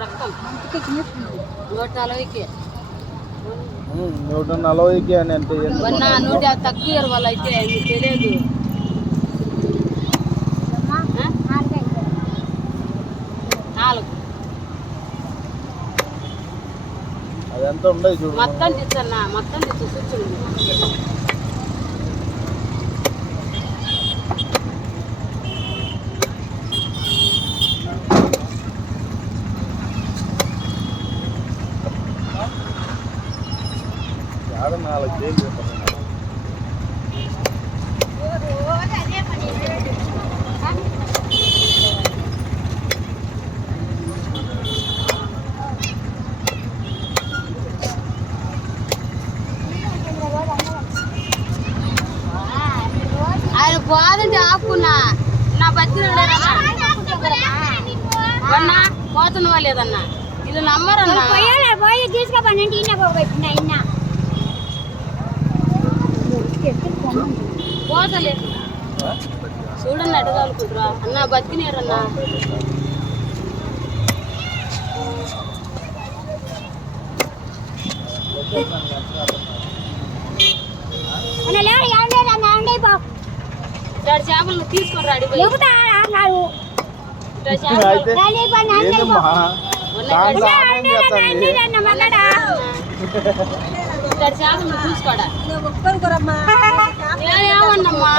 రక్తం 140కి 140కి అని అంటే 150 తక్కువ వాళ్ళు అయితే మీకు తెలియదు. అదంతా ఉండదు చూడు. మొత్తం తెచ్చన్నా, మొత్తం తెచ్చు కూర్చుంది. ఆడ 4 కేజీలు ఆయన పోదండి ఆపుకున్నా నా బతికి పోతున్న వాళ్ళేదన్నా ఇది నమ్మరన్నా పోయి తీసుకోపండి పోతలే చూడండి అడగాలనుకుంటురా అన్న బతికినారన్నా. చేపలు తీసుకొని రాడి చేపలు చూసుకోడా ఏమన్నమ్మా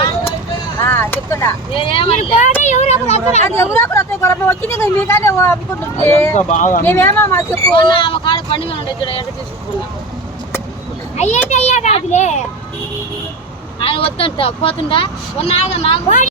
చెప్తున్నా కాడ పండుగ ఉండే చూడ ఎక్కడ తీసుకున్నా అయ్యేది అయ్యా కాదులే ఆయన వద్దంట పోతుండా నాకు